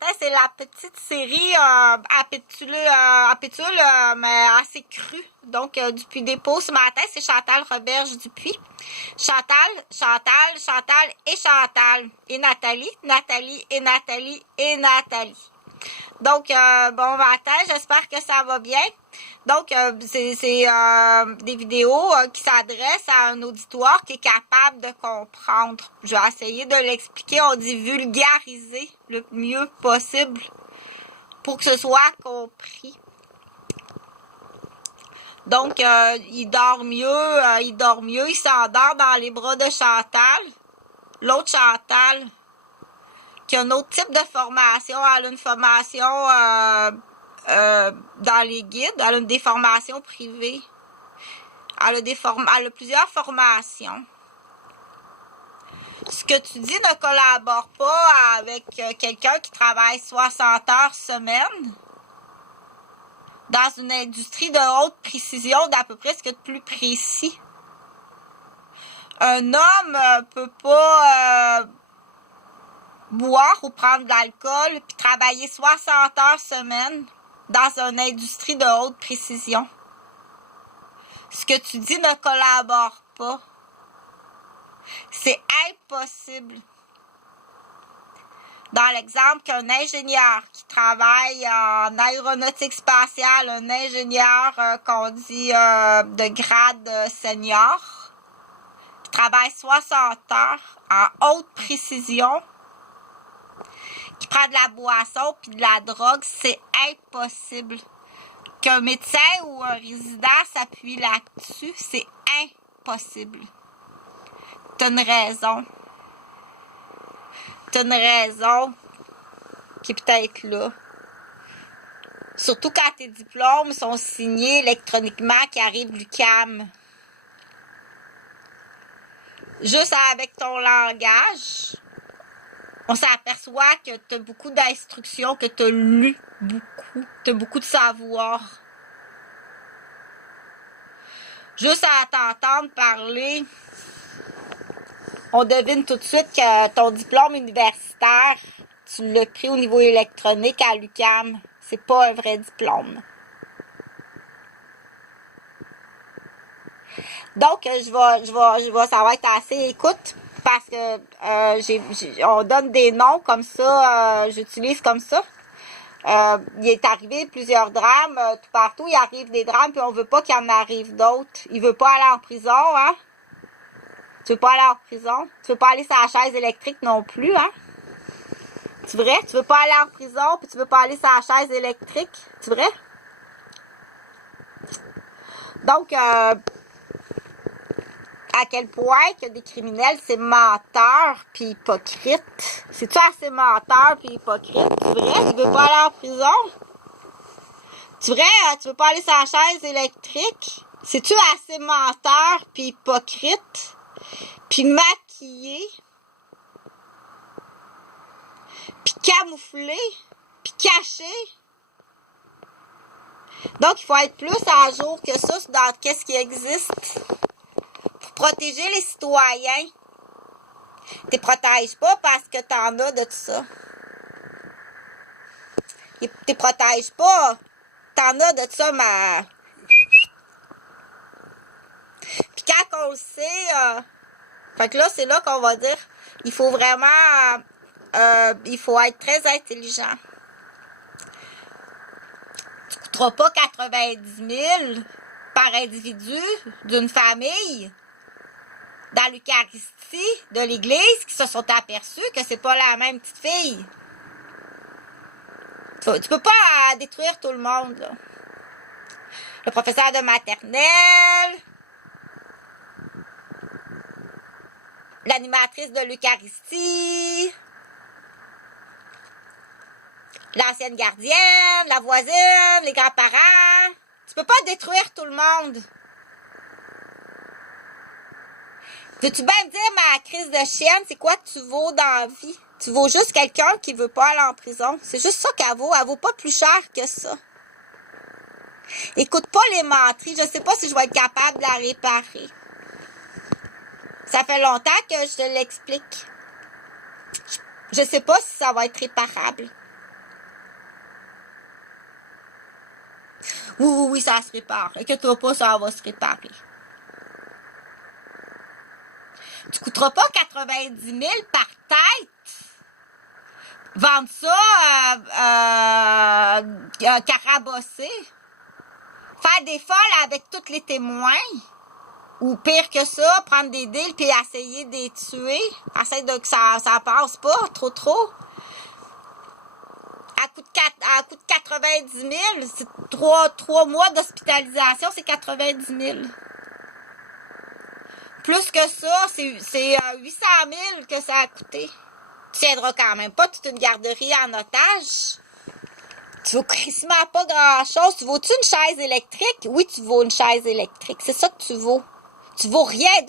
matin, c'est la petite série à pétule, mais assez crue. Donc, Dupuis Dépôt ce matin, c'est Chantal Roberge Dupuis. Chantal, Chantal, Chantal et Chantal. Et Nathalie, Nathalie et Nathalie et Nathalie. Donc, bon matin, j'espère que ça va bien. Donc, c'est des vidéos qui s'adressent à un auditoire qui est capable de comprendre. Je vais essayer de l'expliquer, on dit vulgariser le mieux possible pour que ce soit compris. Donc, il dort mieux, il s'endort dans les bras de Chantal. L'autre Chantal, qui a un autre type de formation, elle a une formation dans les guides, elle a des formations privées. Elle a plusieurs formations. Ce que tu dis ne collabore pas avec quelqu'un qui travaille 60 heures semaine dans une industrie de haute précision, d'à peu près ce qu'il y a de plus précis. Un homme peut pas boire ou prendre de l'alcool puis travailler 60 heures semaine dans une industrie de haute précision. Ce que tu dis ne collabore pas. C'est impossible. Dans l'exemple qu'un ingénieur qui travaille en aéronautique spatiale, un ingénieur qu'on dit de grade senior, qui travaille 60 heures en haute précision, qui prend de la boisson puis de la drogue, c'est impossible. Qu'un médecin ou un résident s'appuie là-dessus, c'est impossible. T'as une raison. T'as une raison qui est peut-être là. Surtout quand tes diplômes sont signés électroniquement qui arrivent du CAM. Juste avec ton langage, on s'aperçoit que tu as beaucoup d'instructions, que tu as lu beaucoup, tu as beaucoup de savoir. Juste à t'entendre parler, on devine tout de suite que ton diplôme universitaire, tu l'as pris au niveau électronique à l'UQAM. C'est pas un vrai diplôme. Donc, ça va être assez écoute parce que on donne des noms comme ça, j'utilise comme ça. Il est arrivé plusieurs drames tout partout. Il arrive des drames puis on veut pas qu'il y en arrive d'autres. Il veut pas aller en prison, hein? Tu veux pas aller en prison? Tu veux pas aller sur la chaise électrique non plus, hein? C'est vrai? Tu veux pas aller en prison puis tu veux pas aller sur la chaise électrique? C'est vrai? Donc, à quel point que des criminels, c'est menteurs puis hypocrites. C'est-tu assez menteur puis hypocrite? C'est vrai? Tu veux pas aller en prison? C'est vrai? Tu veux pas aller sur la chaise électrique? C'est-tu assez menteur puis hypocrite? Puis maquillé? Puis camouflé? Puis caché? Donc, il faut être plus à jour que ça dans qu'est-ce qui existe. Pour protéger les citoyens. Tu les protèges pas parce que t'en as de tout ça. Tu les protèges pas. T'en as de tout ça, mais... Puis quand on le sait... Fait que là, c'est là qu'on va dire... Il faut vraiment... il faut être très intelligent. Tu ne coûteras pas 90 000 par individu d'une famille dans l'Eucharistie de l'Église qui se sont aperçus que c'est pas la même petite fille. Tu peux pas détruire tout le monde, là. Le professeur de maternelle, l'animatrice de l'Eucharistie, l'ancienne gardienne, la voisine, les grands-parents. Tu peux pas détruire tout le monde. Veux-tu bien me dire, ma crise de chienne, c'est quoi que tu vaux dans la vie? Tu vaux juste quelqu'un qui veut pas aller en prison. C'est juste ça qu'elle vaut. Elle vaut pas plus cher que ça. Écoute pas les menteries. Je sais pas si je vais être capable de la réparer. Ça fait longtemps que je te l'explique. Je sais pas si ça va être réparable. Oui, ça se répare. Inquiète-toi pas, ça va se réparer. Tu coûteras pas 90 000 par tête. Vendre ça carabossé. Faire des folles avec tous les témoins. Ou pire que ça, prendre des deals puis essayer de les tuer. Essayer de que ça passe pas trop. À coût de 90 000, c'est 3 mois d'hospitalisation, c'est 90 000. Plus que ça, c'est 800 000 que ça a coûté. Tu tiendras quand même pas toute une garderie en otage. Tu vaux quasiment pas grand-chose. Tu vaux-tu une chaise électrique? Oui, tu vaux une chaise électrique. C'est ça que tu vaux. Tu vaux rien d'autre.